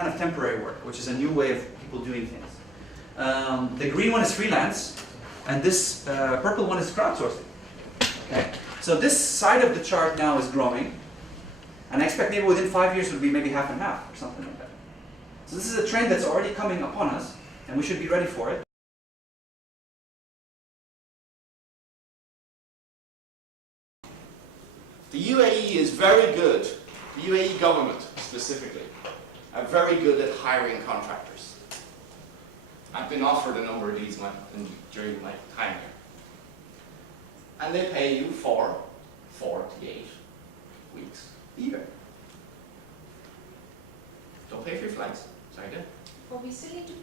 kind of temporary work, which is a new way of people doing things. The green one is freelance, and this purple one is crowdsourcing. Okay, so this side of the chart now is growing, and I expect maybe within 5 years it will be maybe half and half or something like that. So this is a trend that's already coming upon us, and we should be ready for it. The UAE is very good, the UAE government specifically, are very good at hiring contractors. I've been offered a number of these during my time here. And they pay you for 48 weeks a year. Don't pay for your flights. Sorry, Dan. But we still need to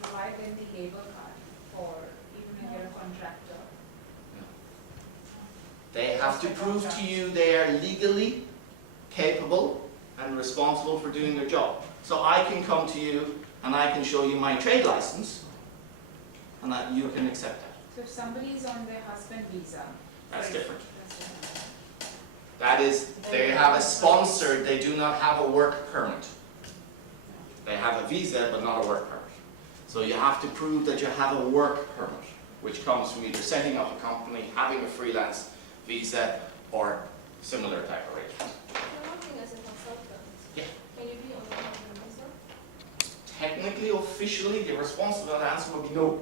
provide them the labor card for even if you're a contractor. They have to prove to you they are legally capable and responsible for doing their job. So I can come to you and I can show you my trade license, and that you can accept that. So if somebody is on their husband visa, That's different. that's different. That is, they have a sponsor, they do not have a work permit. They have a visa but not a work permit. So you have to prove that you have a work permit, which comes from either setting up a company, having a freelance visa, or similar type of arrangement. You're working as a consultant. Yeah. Can you be on the company visa? Technically, officially, the response to that answer would be no,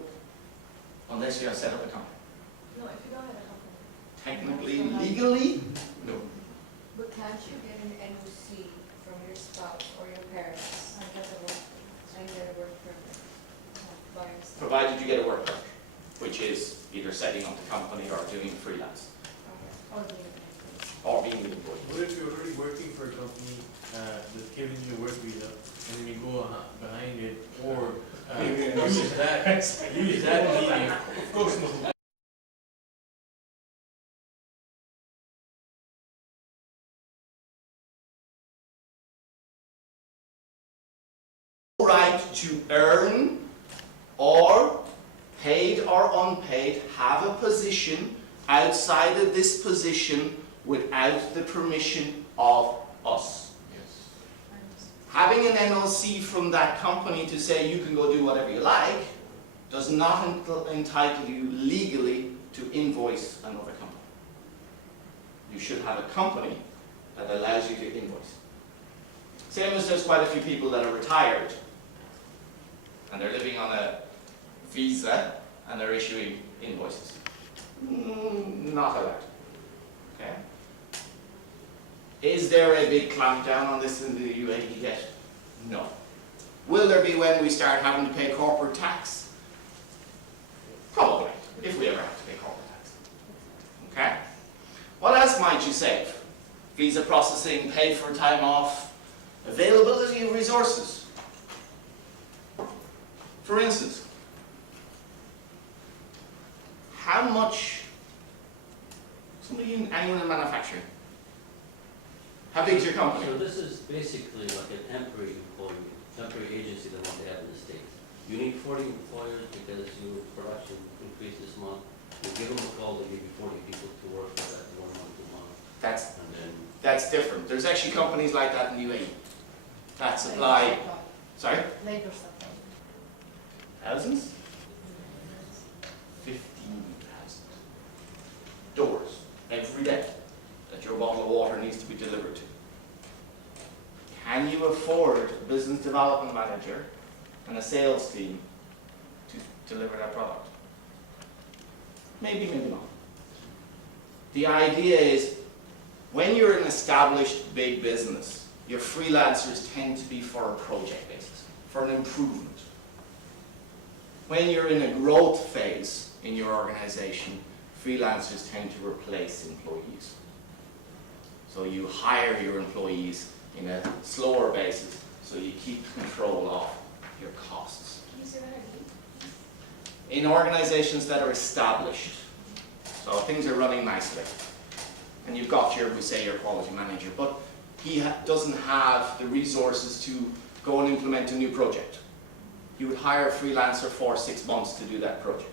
unless you have set up a company. No, if you don't have a company. Technically, legally, no. But can't you get an NOC from your spouse or your parents and get a work permit by yourself? Provided you get a work permit, which is either setting up the company or doing freelance, Okay. or being employed. What if you're already working for a company that's giving you a work visa, and then you go behind it, or use that medium? Of course not. Right to earn, or paid or unpaid, have a position outside of this position without the permission of us. Having an NOC from that company to say you can go do whatever you like does not entitle you legally to invoice another company. You should have a company that allows you to invoice. Same as there's quite a few people that are retired and they're living on a visa and they're issuing invoices. Not allowed. Okay? Is there a big clampdown on this in the UAE yet? No. Will there be when we start having to pay corporate tax? Probably, if we ever have to pay corporate tax. Okay? What else might you save? Visa processing, paid for time off, availability of resources. For instance, how much, anyone in manufacturing? How big is your company? So this is basically like a temporary employee, temporary agency that what they have in the States. You need 40 employers because your production increased this month. You give them a call, they give you 40 people to work for that 1 month, 2 months. And then That's different. There's actually companies like that in the UAE that supply, sorry? Labor supply. Thousands? 15,000 doors every day that your bottle of water needs to be delivered to. Can you afford a business development manager and a sales team to deliver that product? Maybe, maybe not. The idea is, when you're an established big business, your freelancers tend to be for a project basis, for an improvement. When you're in a growth phase in your organization, freelancers tend to replace employees. So you hire your employees in a slower basis, so you keep control of your costs. Can you say that again? In organizations that are established, so things are running nicely, and you've got your quality manager, but he doesn't have the resources to go and implement a new project. You would hire a freelancer for 6 months to do that project.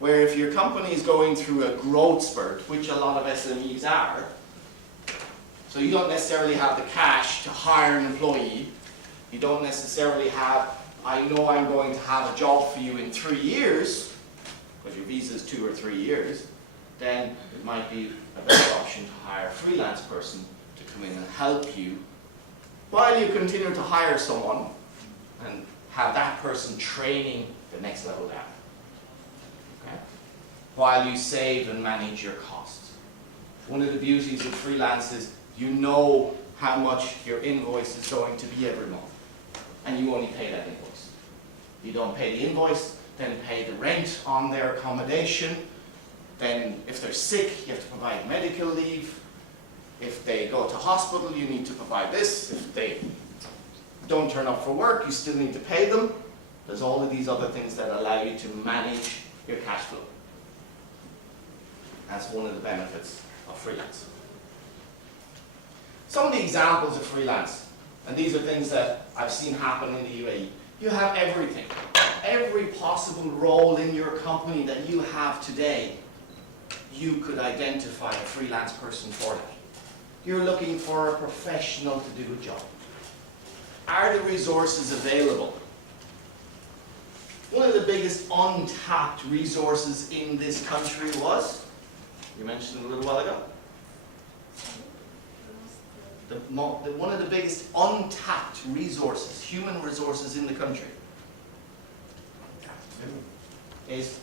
Where if your company is going through a growth spurt, which a lot of SMEs are, So you don't necessarily have the cash to hire an employee. You don't necessarily have, I know I'm going to have a job for you in 3 years, because your visa is 2 or 3 years, then it might be a better option to hire a freelance person to come in and help you while you continue to hire someone and have that person training the next level down. Okay? While you save and manage your costs. One of the beauties of freelance is you know how much your invoice is going to be every month, and you only pay that invoice. You don't pay the invoice, then pay the rent on their accommodation. Then if they're sick, you have to provide medical leave. If they go to hospital, you need to provide this. If they don't turn up for work, you still need to pay them. There's all of these other things that allow you to manage your cash flow. That's one of the benefits of freelance. Some of the examples of freelance, and these are things that I've seen happen in the UAE. You have everything. Every possible role in your company that you have today, you could identify a freelance person for that. You're looking for a professional to do a job. Are the resources available? One of the biggest untapped resources in this country was, you mentioned a little while ago, one of the biggest untapped resources, human resources in the country, is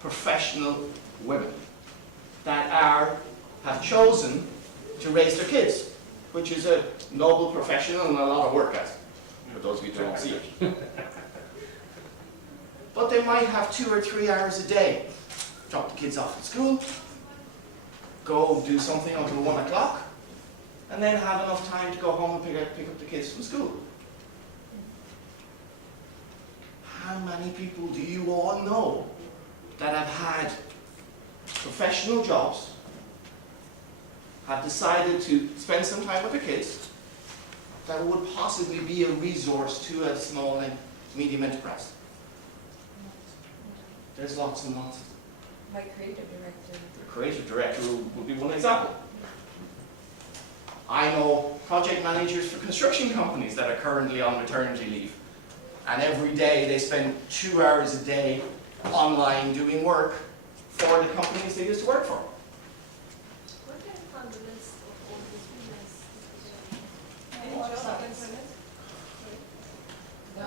professional women that have chosen to raise their kids, which is a noble profession and a lot of work, guys, for those of you who don't see it. But they might have 2 or 3 hours a day. Drop the kids off at school, go do something until 1 o'clock, and then have enough time to go home and pick up the kids from school. How many people do you all know that have had professional jobs, have decided to spend some time with their kids, that would possibly be a resource to a small and medium enterprise? There's lots and lots. My creative director. The creative director would be one example. I know project managers for construction companies that are currently on maternity leave. And every day they spend 2 hours a day online doing work for the companies they used to work for. Where can I find the list of all these freelance? Any Any job job on internet?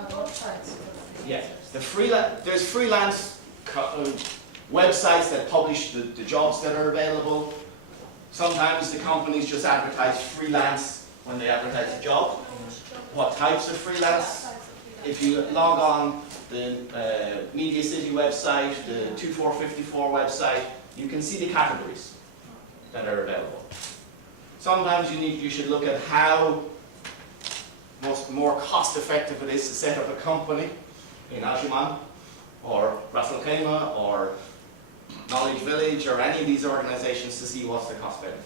both sides. Yeah, there's freelance websites that publish the jobs that are available. Sometimes the companies just advertise freelance when they advertise a job. What types of freelance? If you log on the Media City website, the 2454 website, you can see the categories that are available. Sometimes you should look at how more cost effective it is to set up a company in Ajman or Ras Al Khaimah or Knowledge Village or any of these organizations to see what's the cost benefit.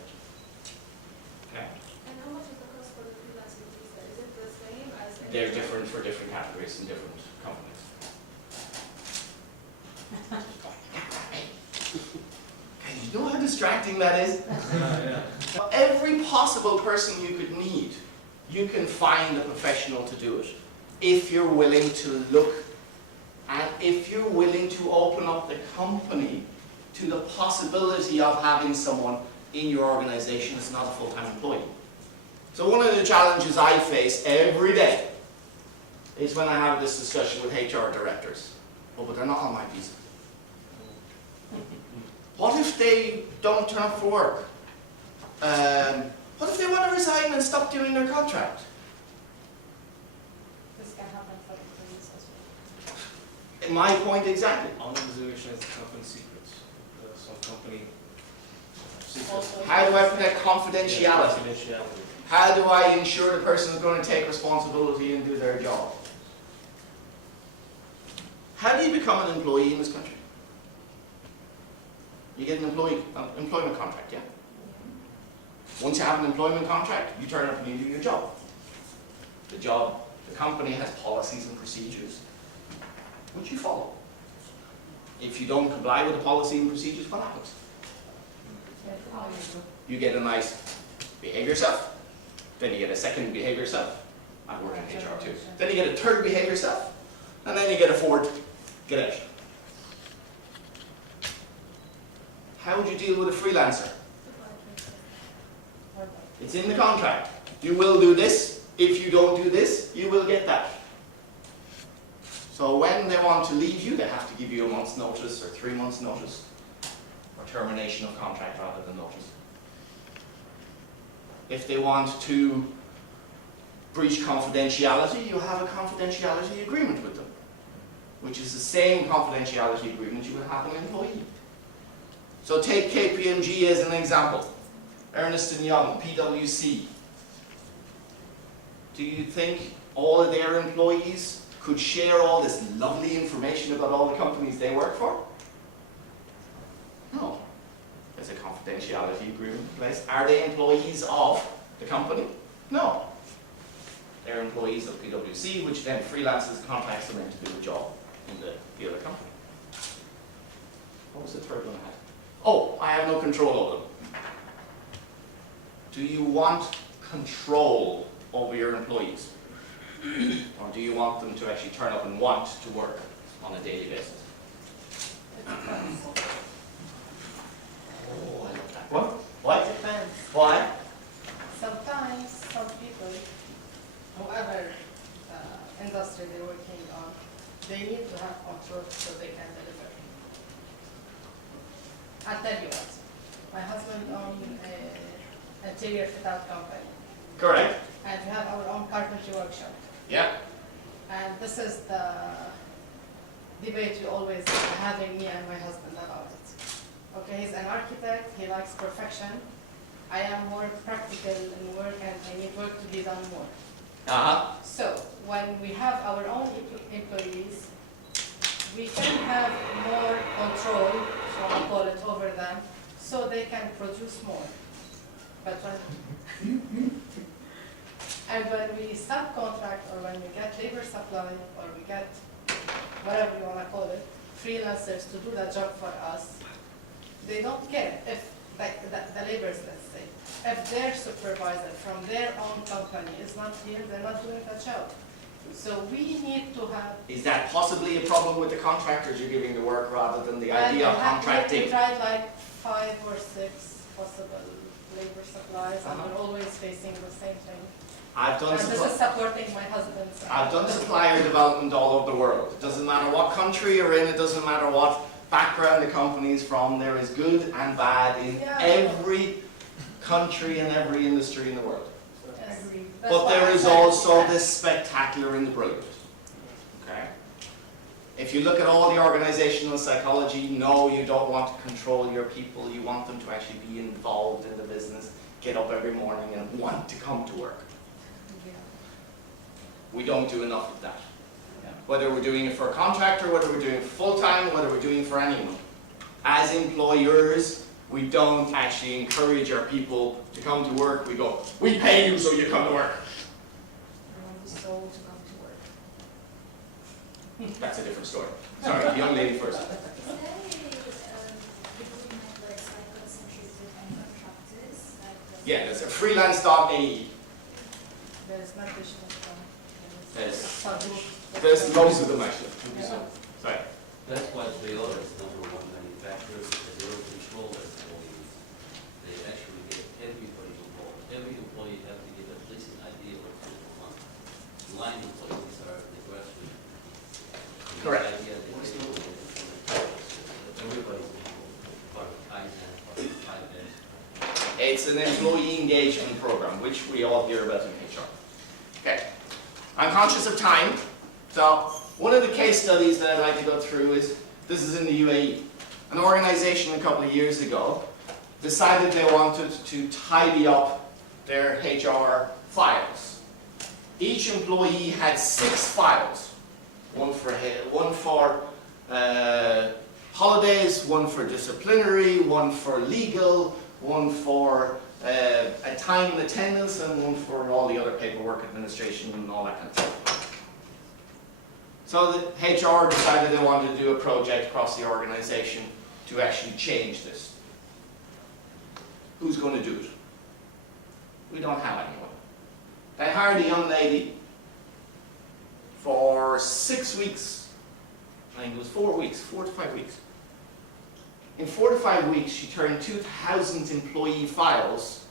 Okay. And how much is the cost for the freelancing visa? Is it the same as? any They're job? different for different categories and different companies. Okay, you know how distracting that is? Every possible person you could need, you can find a professional to do it. If you're willing to look, and if you're willing to open up the company to the possibility of having someone in your organization as not a full-time employee. So one of the challenges I face every day is when I have this discussion with HR directors. Oh, but they're not on my visa. What if they don't turn up for work? What if they want to resign and stop doing their contract? This can happen for employees as well. In my point exactly. Anonymization is company secrets. Some company secrets. How do I protect confidentiality? Confidentiality. How do I ensure the person is going to take responsibility and do their job? How do you become an employee in this country? You get an employment contract, yeah? Once you have an employment contract, you turn up and you do your job. The company has policies and procedures which you follow. If you don't comply with the policy and procedures, what happens? You get a nice behave yourself. Then you get a second, behave yourself. I've worked in HR too. Then you get a third, behave yourself. And then you get a fourth, get out. How would you deal with a freelancer? It's in the contract. You will do this. If you don't do this, you will get that. So when they want to leave you, they have to give you a month's notice or 3 months' notice, or termination of contract rather than notice. If they want to breach confidentiality, you have a confidentiality agreement with them, which is the same confidentiality agreement you would have with an employee. So take KPMG as an example. Ernst & Young, PwC. Do you think all of their employees could share all this lovely information about all the companies they work for? No. There's a confidentiality agreement in place. Are they employees of the company? No. They're employees of PwC, which then freelances contracts them in to do a job in the other company. What was the third one I had? Oh, I have no control over them. Do you want control over your employees? Or do you want them to actually turn up and want to work on a daily basis? It depends. Oh, I love that. What? What? It depends. Why? Sometimes some people, whoever industry they're working on, they need to have control so they can deliver. I'll tell you what. My husband owns an interior fit-out company, Correct. and we have our own carpentry workshop. Yeah. And this is the debate we always having, me and my husband, about it. Okay, he's an architect, he likes perfection. I am more practical in work and I need work to be done more. Uh-huh. So when we have our own employees, we can have more control, so I call it, over them, so they can produce more. But when and when we subcontract, or when we get labor supply, or we get whatever you want to call it, freelancers to do that job for us, they don't care if, like the laborers, let's say, if their supervisor from their own company is not here, they're not doing the job. So we need to have. Is that possibly a problem with the contractors you're giving the work rather than the idea of contracting? We tried like 5 or 6 possible labor supplies, and we're always facing the same thing. I've done And this is supporting my husband's. I've done supplier development all over the world. It doesn't matter what country you're in, it doesn't matter what background the company is from, there is good and bad in every country and every industry in the world. Yes. But there is also this spectacular in the brilliant. Okay? If you look at all the organizational psychology, no, you don't want to control your people, you want them to actually be involved in the business, get up every morning and want to come to work. We don't do enough of that. Whether we're doing it for a contractor, whether we're doing it full-time, whether we're doing it for anyone. As employers, we don't actually encourage our people to come to work. We go, we pay you so you come to work. Sold to come to work. That's a different story. Sorry, the young lady first. Is there recruitment website concentrated on contractors? Yeah, there's a freelance.ae. There's not additional. There's loads of them actually. Sorry. That's why Toyota is number one manufacturer, because they don't control their employees. They actually get everybody involved. Every employee has to give at least an idea of what's going on. Line employees are the grassroots. Correct. The idea they get everybody's involved, part of Kaizen, part of 5S. It's an employee engagement program, which we all hear about in HR. Okay. I'm conscious of time, so one of the case studies that I'd like to go through is, this is in the UAE. An organization a couple of years ago decided they wanted to tidy up their HR files. Each employee had 6 files, one for holidays, one for disciplinary, one for legal, one for a time and attendance, and one for all the other paperwork, administration, and all that kind of stuff. So the HR decided they wanted to do a project across the organization to actually change this. Who's going to do it? We don't have anyone. They hired a young lady for 6 weeks. I think it was 4 weeks, 4 to 5 weeks. In 4 to 5 weeks, she turned 2,000 employee files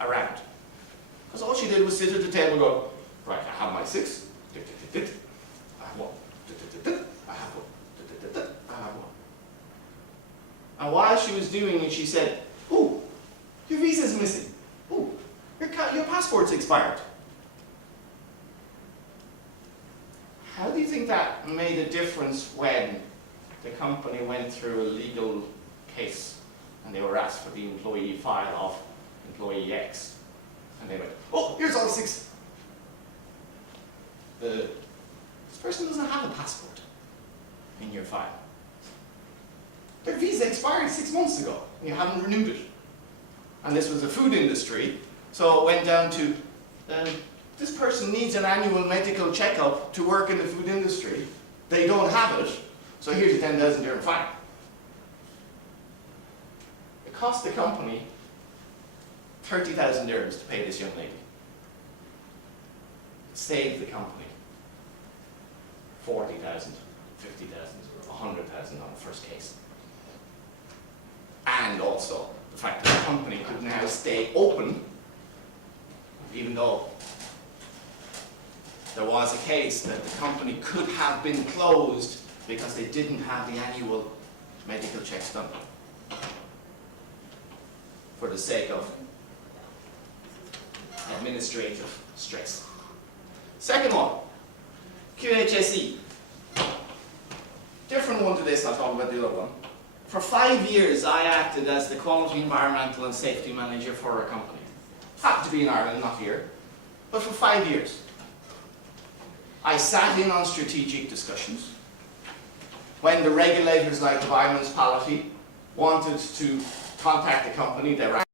around. Because all she did was sit at the table and go, right, I have my 6, I have 1, I have 1, I have 1. And while she was doing it, she said, "Ooh, your visa's missing. Ooh, your passport's expired." How do you think that made a difference when the company went through a legal case and they were asked for the employee file of employee X? And they went, "Oh, here's all the 6. This person doesn't have a passport in your file. Their visa expired 6 months ago, and you haven't renewed it." And this was the food industry, so it went down to, this person needs an annual medical checkup to work in the food industry. They don't have it, so here's a 10,000 dirham fine. It cost the company 30,000 dirhams to pay this young lady. It saved the company 40,000, 50,000, 100,000 on the first case. And also the fact that the company could now stay open, even though there was a case that the company could have been closed because they didn't have the annual medical checks done for the sake of administrative stress. Second one, QHSE. Different one to this, I'll talk about the other one. For 5 years, I acted as the Quality, Environmental and Safety Manager for a company. Happened to be in Ireland, not here, but for 5 years. I sat in on strategic discussions. When the regulators like the municipality wanted to contact the company, they rang